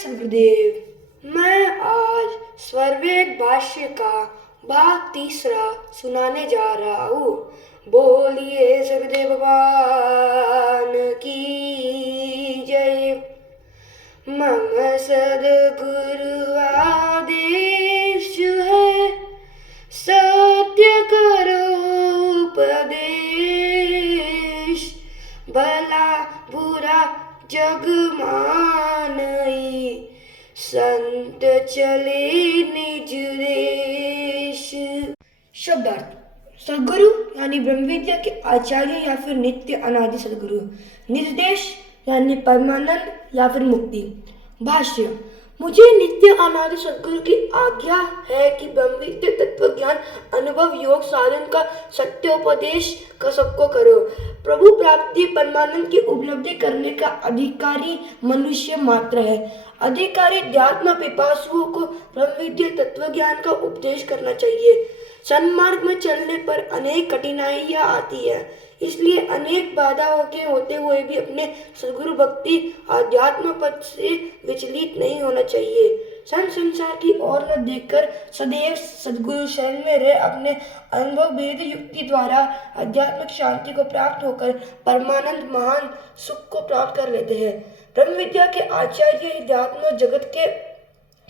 सदगुरुदेव। मैं आज स्वरवेद भाष्य का भाग 3 सुनाने जा रहा हूँ। बोलिए सदगुरुदेव भगवान की जय। मम सदगुरु आदेश है, सत्य करो उपदेश। भला बुरा जग मानई, संत चले निज देश। शब्दार्थ: सदगुरु यानी ब्रह्म विद्या के आचार्य या फिर नित्य अनादि सदगुरु। निर्देश यानी परमानंद या फिर मुक्ति। भाष्य: मुझे नित्य अनादि सदगुरु की आज्ञा है कि ब्रह्म विद्या तत्व ज्ञान अनुभव योग साधन का सत्योपदेश का सबको करो। प्रभु प्राप्ति परमानंद की उपलब्धि करने का अधिकारी मनुष्य मात्र है। अधिकारी अध्यात्म पिपासुओं को ब्रह्म विद्या तत्व ज्ञान का उपदेश करना चाहिए। सन्मार्ग में चलने पर अनेक कठिनाइयां आती है, इसलिए अनेक बाधाओं के होते हुए भी अपने सदगुरु भक्ति आध्यात्म पद से विचलित नहीं होना चाहिए। संसार की ओर न देखकर सदैव सदगुरु शरण में रह अपने अनुभव भेद युक्ति द्वारा आध्यात्मिक शांति को प्राप्त होकर परमानंद महान सुख को प्राप्त कर लेते हैं। ब्रह्म विद्या के आचार्य अध्यात्म जगत के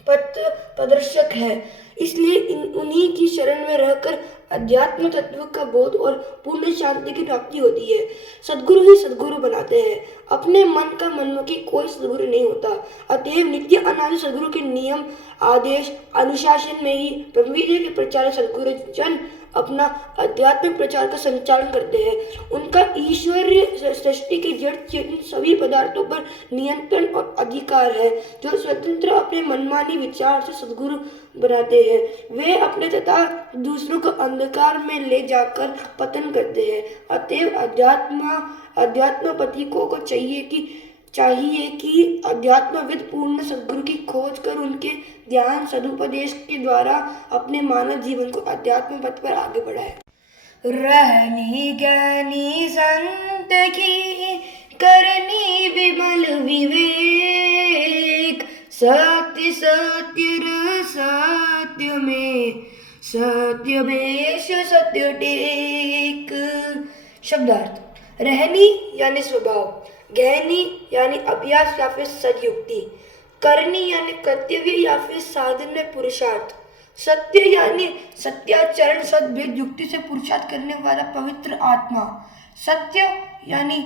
पथ प्रदर्शक है, इसलिए उन्हीं की शरण में रहकर अध्यात्म तत्व का बोध और पूर्ण शांति की प्राप्ति होती है। सदगुरु ही सदगुरु बनाते हैं, अपने मन का मनमुखी कोई सदगुरु नहीं होता। अतएव नित्य अनादि सदगुरु के नियम आदेश अनुशासन में ही ब्रह्म विद्या के प्रचारक सदगुरु जन अपना आध्यात्मिक प्रचार का संचालन करते हैं। उनका ईश्वरीय सृष्टि के जड़ चेतन सभी पदार्थों पर नियंत्रण और अधिकार है। जो स्वतंत्र अपने मनमानी विचार से सदगुरु बनाते हैं, वे अपने तथा दूसरों को अंधकार में ले जाकर पतन करते हैं। अतएव अध्यात्मपति को चाहिए कि अध्यात्मविद पूर्ण सदगुरु की खोज कर उनके ध्यान सदुपदेश के द्वारा अपने मानव जीवन को अध्यात्म पथ पर आगे बढ़ाए। रहनी ज्ञानी संत की करनी विमल विवेक, सत्य सत्य सत्य में सत्य वेश सत्य टेक। शब्दार्थ: रहनी यानी स्वभाव, गहनी यानी अभ्यास या फिर सदयुक्ति, करनी यानी कर्तव्य या फिर साधन में पुरुषार्थ, सत्य यानी सत्याचरण सद्भेद युक्ति से पुरुषार्थ करने वाला पवित्र आत्मा, सत्य यानी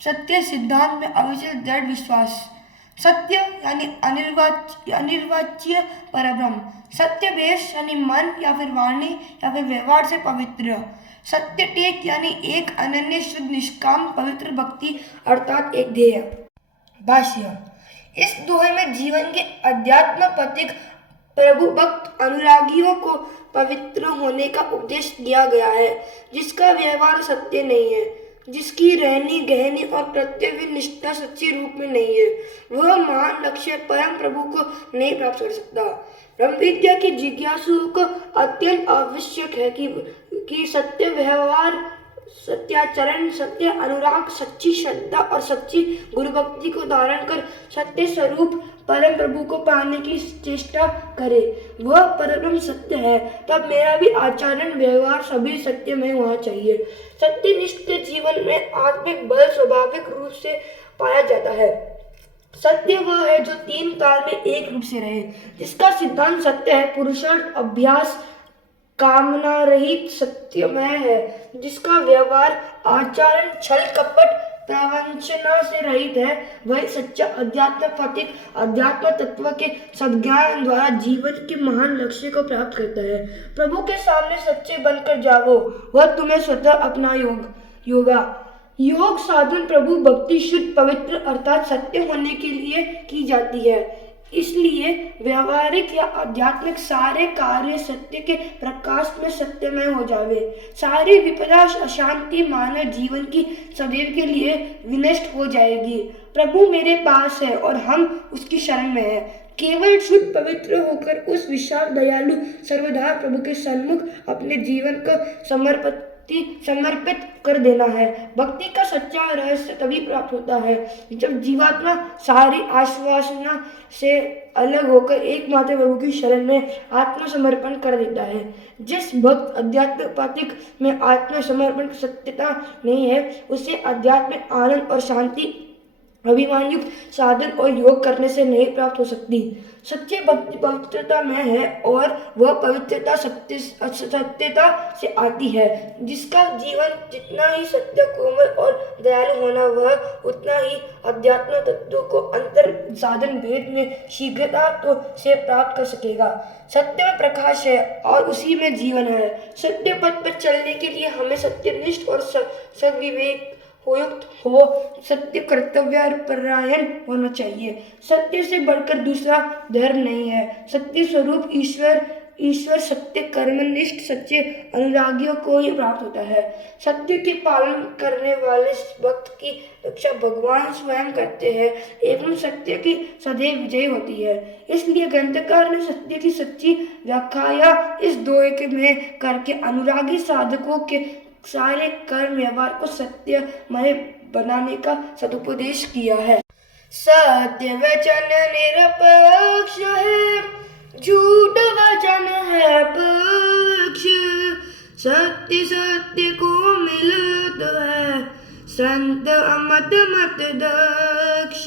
सत्य सिद्धांत में अविचल दृढ़ विश्वास, सत्य यानी अनिर्वाच्य परब्रह्म, सत्य वेश यानी मन या फिर वाणी या फिर व्यवहार से पवित्र, सत्य टेक यानी एक अनन्य शुद्ध निष्काम पवित्र भक्ति अर्थात एक ध्येय। भाष्य: इस दोहे में जीवन के अध्यात्म पथिक प्रभु भक्त अनुरागियों को पवित्र होने का उपदेश दिया गया है, जिसका व्यवहार सत्य नहीं है, जिसकी रहनी गहनी और कर्तव्य निष्ठा सच्चे रूप में नहीं है, वह महान लक्ष्य परम प्रभु को नहीं प्राप्त कर सकता। ब्रह्म विद्या के जिज्ञासुओं को अत्यंत आवश्यक है कि सत्य व्यवहार, सत्याचरण, सत्य अनुराग, सच्ची श्रद्धा और सच्ची गुरु भक्ति को धारण कर सत्य स्वरूप परम प्रभु को पाने की चेष्टा करे। वह परम सत्य है, तब मेरा भी आचरण व्यवहार सभी सत्य में होना चाहिए। सत्यनिष्ठ जीवन में आत्मिक बल स्वाभाविक रूप से पाया जाता है। सत्य वह है जो 3 काल में एक रूप से रहे, जिसका सिद्धांत सत्य है, पुरुषार्थ अभ्यास कामना रहित सत्यमय है, जिसका व्यवहार आचरण छल कपट प्रवंचना से रहित है, वही सच्चा अध्यात्म पथिक अध्यात्म तत्व के सद्ज्ञान द्वारा जीवन के महान लक्ष्य को प्राप्त करता है। प्रभु के सामने सच्चे बनकर जाओ, वह तुम्हें स्वतः अपना योग साधन प्रभु भक्ति शुद्ध पवित्र अर्थात सत्य होने के लिए की जाती है। इसलिए व्यवहारिक या आध्यात्मिक सारे कार्य सत्य के प्रकाश में सत्यमय हो जावे। सारी विपदा अशांति मानव जीवन की सदैव के लिए विनष्ट हो जाएगी। प्रभु मेरे पास है और हम उसकी शरण में हैं। केवल शुद्ध पवित्र होकर उस विशाल दयालु सर्वदा प्रभु के सन्मुख अपने जीवन को प्रति समर्पित कर देना है। भक्ति का सच्चा रहस्य तभी प्राप्त होता है जब जीवात्मा सारी आश्वासना से अलग होकर एकमात्र प्रभु की शरण में आत्मसमर्पण कर देता है। जिस भक्त अध्यात्म पातिक में आत्मसमर्पण की सत्यता नहीं है, उसे आध्यात्मिक आनंद और शांति अभिमानयुक्त साधन और योग करने से नहीं प्राप्त हो सकती। सच्ची भक्ति पवित्रता में है और वह पवित्रता सत्यता से आती है। जिसका जीवन जितना ही सत्य, कोमल और दयालु होना, वह उतना ही अध्यात्म तत्वों को अंतर साधन भेद में शीघ्रता तो से प्राप्त कर सकेगा। सत्य में प्रकाश है और उसी में जीवन है। सत्य पथ पर चलने के लिए हमें सत्यनिष्ठ और सद्विवेक उपयुक्त हो, सत्य कर्तव्य परायण होना चाहिए। सत्य से बढ़कर दूसरा धर्म नहीं है। सत्य स्वरूप ईश्वर सत्य कर्मनिष्ठ सच्चे अनुरागियों को ही प्राप्त होता है। सत्य के पालन करने वाले भक्त की रक्षा भगवान स्वयं करते हैं एवं सत्य की सदैव विजय होती है। इसलिए ग्रंथकार ने सत्य की सच्ची व्याख्या इस दोहे में करके अनुरागी साधकों के सारे कर्म व्यवहार को सत्यमय बनाने का सदुपदेश किया है। सत्य वचन निरपेक्ष है, झूठ वचन है पक्ष। सत्य सत्य को मिलता है, संत अमत मत दक्ष।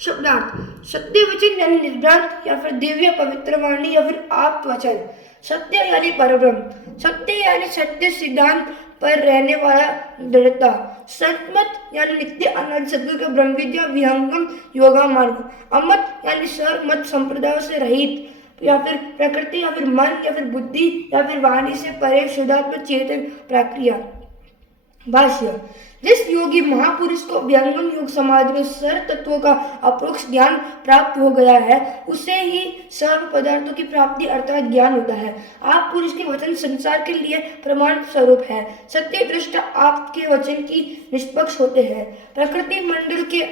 शब्दार्थ: सत्य वचन यानी निर्भ्रांत या फिर दिव्य पवित्र वाणी या फिर आप्त वचन। सत्य यानी परब्रह्म। सत्य यानी सत्य सिद्धांत पर रहने वाला दृढ़ता। सतमत यानी नित्य अनंत सद्गुरु का ब्रह्म विद्या विहंगम योगा मार्ग। अमत यानी सर्व मत संप्रदायों से रहित या फिर प्रकृति या फिर मन या फिर बुद्धि या फिर वाणी से परे शुद्धात्म चेतन प्रक्रिया। भाष्य: जिस योगी महापुरुष को व्यंगम योग समाधि में सर्व तत्वों का अपरोक्ष ज्ञान प्राप्त हो गया है, उसे ही सर्व पदार्थों की प्राप्ति अर्थात ज्ञान होता है। आप पुरुष के वचन संसार के लिए प्रमाण स्वरूप है। सत्य दृष्टा आपके वचन की निष्पक्ष होते हैं। प्रकृति मंडल के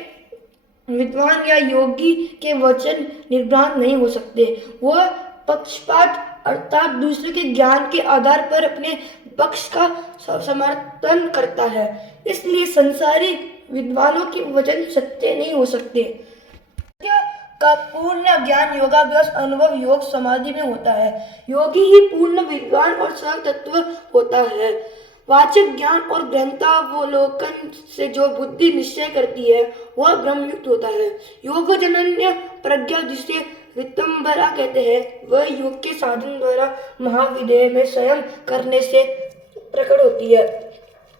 विद्वान या योगी के वचन निर्भ्रांत नहीं हो सकते। वह पक्षपात अर्थात दूसरे के ज्ञान के आधार पर अपने पक्ष का समर्थन करता है। इसलिए संसारी विद्वानों के वचन सत्य नहीं हो सकते। सत्य का पूर्ण ज्ञान योगाभ्यास अनुभव योग समाधि में होता है। योगी ही पूर्ण विद्वान और सर्व तत्व होता है। वाचक ज्ञान और ग्रंथावलोकन से जो बुद्धि निश्चय करती है वह ब्रह्मयुक्त होता है। योगजनन्य प्रज्ञा जिसे वितंबरा कहते हैं, वह योग के साधन द्वारा महाविद्या में स्वयं करने से प्रकट होती है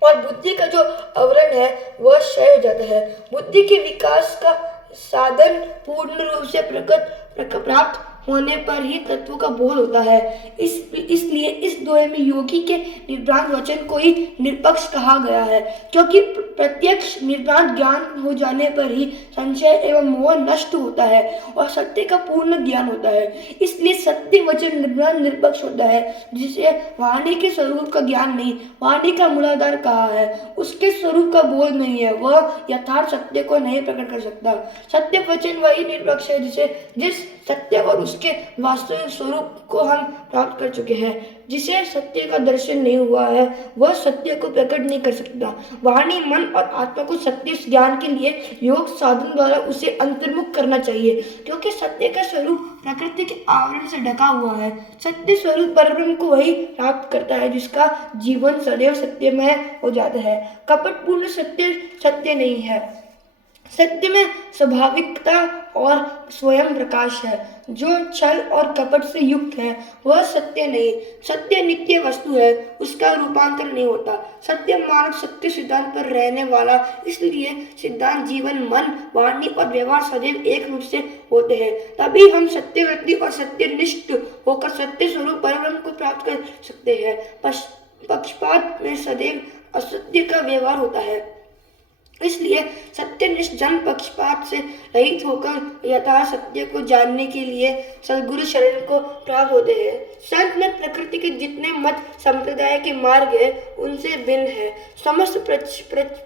और बुद्धि का जो आवरण है वह क्षय हो जाता है। बुद्धि के विकास का साधन पूर्ण रूप से प्राप्त होने पर ही तत्व का बोध होता है। इसलिए इस दोहे में योगी के निर्भ्रांत वचन को ही निष्पक्ष कहा गया है, क्योंकि प्रत्यक्ष निर्भ्रांत ज्ञान हो जाने पर ही संशय एवं मोह नष्ट होता है और सत्य का पूर्ण ज्ञान होता है। इसलिए सत्य वचन निर्भ्रांत निष्पक्ष होता है, जिसे वाणी के स्वरूप का ज्ञान नहीं, वाणी का मूलाधार कहा है। उसके स्वरूप का बोध नहीं है, वह यथार्थ सत्य को नहीं प्रकट कर सकता। सत्य वचन वही निष्पक्ष है जिस सत्य और उसके वास्तविक स्वरूप को हम प्राप्त कर चुके हैं। जिसे सत्य का दर्शन नहीं हुआ है वह सत्य को प्रकट नहीं कर सकता। वाणी, मन और आत्मा को सत्य ज्ञान के लिए योग साधन द्वारा उसे अंतर्मुख करना चाहिए, क्योंकि सत्य का स्वरूप प्रकृति के आवरण से ढका हुआ है। सत्य स्वरूप परब्रह्म को वही प्राप्त करता है जिसका जीवन सदैव सत्यमय हो जाता है। कपटपूर्ण सत्य सत्य नहीं है। सत्य में स्वाभाविकता और स्वयं प्रकाश है। जो छल और कपट से युक्त है वह सत्य नहीं। सत्य नित्य वस्तु है, उसका रूपांतर नहीं होता। सत्य मानव सत्य सिद्धांत पर रहने वाला, इसलिए सिद्धांत जीवन, मन, वाणी और व्यवहार सदैव एक रूप से होते हैं। तभी हम सत्यव्रती और सत्यनिष्ठ होकर सत्य स्वरूप परब्रह्म को प्राप्त कर सकते हैं। पक्षपात में सदैव असत्य का व्यवहार होता है। इसलिए सत्यनिष्ठ जन पक्षपात से रहित होकर यथा सत्य को जानने के लिए सद्गुरु शरण को प्राप्त होते हैं। संत में प्रकृति के जितने मत संप्रदाय के मार्ग है उनसे भिन्न है। समस्त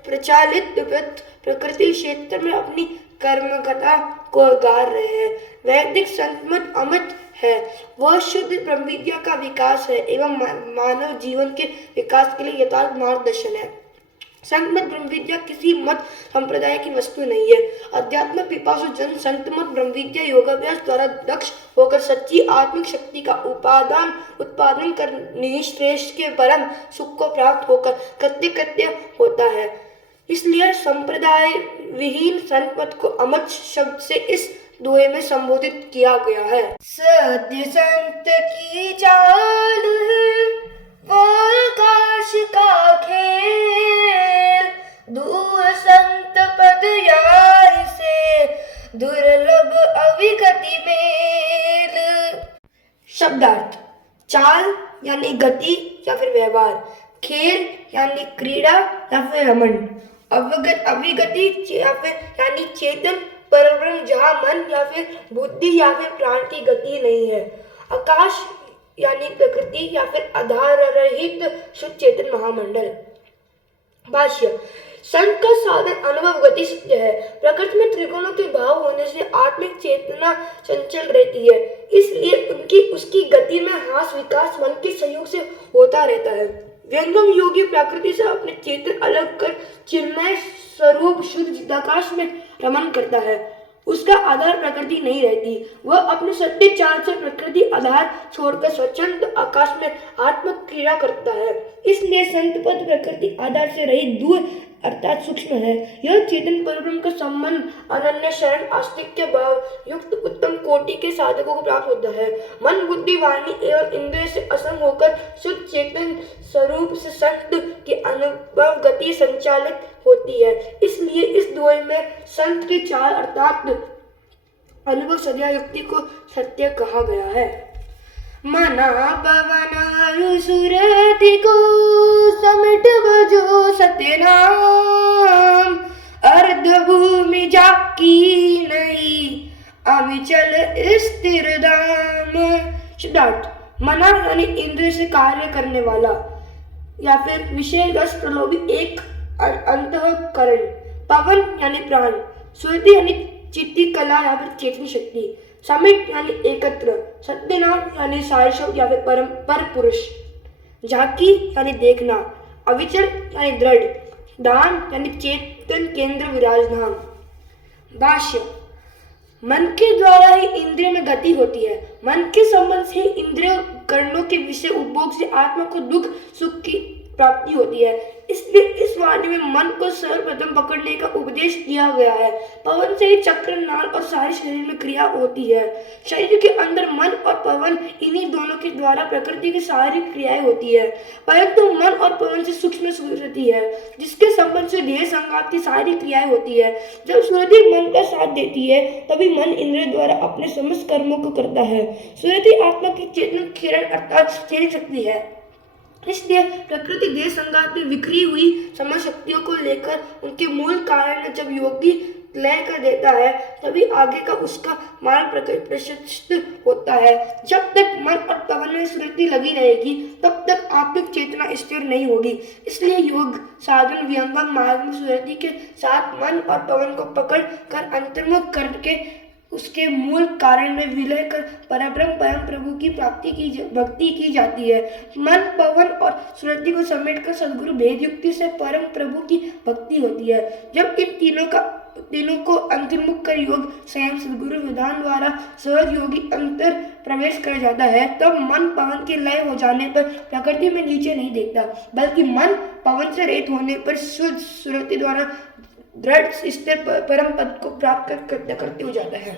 प्रचालित प्रकृति क्षेत्र में अपनी कर्मकता को गा रहे हैं। वैदिक संत मत अमृत है, वह शुद्ध ब्रह्म विद्या का विकास है एवं मानव जीवन के विकास के लिए यथार्थ मार्गदर्शन है। संत मत ब्रह्म विद्या किसी मत संप्रदाय की वस्तु नहीं है। अध्यात्म पिपासु जन संत मत ब्रह्म विद्या योगाभ्यास द्वारा दक्ष होकर सच्ची आत्मिक शक्ति का उत्पादन कर निःश्रेष्ठ के परम सुख को प्राप्त होकर कृत्य होता है। इसलिए संप्रदाय विहीन संत मत को अमृत शब्द से इस दोहे में संबोधित किया गया है। सत्य संत की चाल है, वो आकाश का खेल, दूर संत पद यार से, दुर्लभ अविगति मेल। शब्दार्थ: चाल यानी गति या फिर व्यवहार, खेल यानी क्रीड़ा या फिर रमण, अविगति या फिर यानी चेतन परब्रह्म जहाँ मन या फिर बुद्धि या फिर प्राण की गति नहीं है, आकाश यानी प्रकृति या फिर आधार रहित शुद्ध चेतन महामंडल। भाष्य: संत का साधन अनुभव गति सत्य है। प्रकृति में त्रिगुणों के भाव होने से आत्मिक चेतना चंचल रहती है, इसलिए उसकी गति में ह्रास विकास मन के सहयोग से होता रहता है। व्यंगम योगी प्रकृति से अपने चेतन अलग कर चिन्मय स्वरूप शुद्ध चिदाकाश में रमन करता है। उसका आधार प्रकृति नहीं रहती, वह अपने सत्य चाल से प्रकृति आधार छोड़कर स्वच्छंद आकाश में आत्म क्रीड़ा करता है। इसलिए संत पद प्रकृति आधार से रहित दूर अर्थात सूक्ष्म है। यह चेतन परब्रह्म का संबंध अनन्य शरण आस्तिक्य भाव युक्त उत्तम कोटि के साधकों को प्राप्त होता है। मन बुद्धि वाणी एवं इंद्रिय से असंग होकर शुद्ध चेतन स्वरूप से संत की अनुभव गति संचालित होती है। इसलिए इस दोहे में संत की चाल अर्थात अनुभव सद्या युक्ति को सत्य कहा गया है। मना पवन सुरति को समिट बजो सत्य नाम, अर्ध भूमि जाकी नहीं अविचल स्थिर धाम। शब्दार्थ: मना यानी इंद्रिय से कार्य करने वाला या फिर विषय रस प्रलोभी एक अंतःकरण, पवन यानी प्राण, सुरति यानी चित्ती कला या फिर चेतन शक्ति, समिट यानी एकत्र, सत्यनाम यानी सार शब्द या फिर पर पुरुष, झाकी यानी देखना, अविचल यानी दृढ़, धाम यानी चेतन केंद्र विराजमान। भाष्य: मन के द्वारा ही इंद्रिय में गति होती है। मन के संबंध से इंद्रिय कर्णों के विषय उपभोग से आत्मा को दुख सुख की प्राप्ति होती है। इसलिए इस वाणी में मन को सर्वप्रथम पकड़ने का उपदेश दिया गया है। पवन से ही चक्र नाल और सारे शरीर में क्रिया होती है। शरीर के अंदर मन और पवन इन्हीं दोनों के द्वारा प्रकृति की सारी क्रियाएं होती है, परंतु मन और पवन से सूक्ष्म सुरति है जिसके संबंध से देह संघात की सारी क्रियाएं होती है। जब सुरति मन का साथ देती है तभी मन इंद्रिय द्वारा अपने समस्त कर्मों को करता है। सुरति आत्मा की चेतन किरण अर्थात चेतन शक्ति है। इसलिए प्रकृति देह संघात में बिखरी हुई समस्त शक्तियों को लेकर उनके मूल कारण में जब योगी लय कर देता है तभी आगे का उसका मार्ग प्रशस्त होता है। जब तक मन और पवन में स्मृति लगी रहेगी तब तक आत्मिक चेतना स्थिर नहीं होगी। इसलिए योग साधन विहंगम मार्ग में स्मृति के साथ मन और पवन को पकड़ कर अंतर्मुख करके उसके मूल कारण में विलय कर परब्रह्म परम प्रभु की प्राप्ति की भक्ति की जाती है। मन पवन और स्मृति को समेटकर सद्गुरु भेद युक्ति से परम प्रभु की भक्ति होती है। जब इन तीनों को अंतर्मुख कर योग स्वयं सद्गुरु विधान द्वारा सहज योगी अंतर प्रवेश कर जाता है तब मन पवन के लय हो जाने पर प्रकृति में नीचे नहीं देखता, बल्कि मन पवन से रहित होने पर शुद्ध स्मृति द्वारा दृढ़ स्थिर परम पद को प्राप्त करते हो जाता है।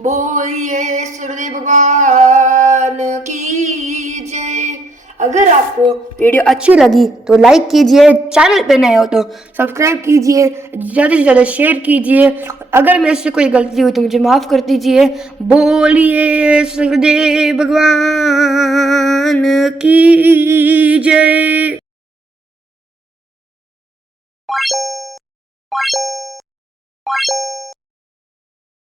बोलिए सूर्यदेव भगवान की जय। अगर आपको वीडियो अच्छी लगी तो लाइक कीजिए, चैनल पे नए हो तो सब्सक्राइब कीजिए, ज़्यादा से ज़्यादा शेयर कीजिए। अगर मेरे से कोई गलती हुई तो मुझे माफ़ कर दीजिए। बोलिए सूर्यदेव भगवान की जय।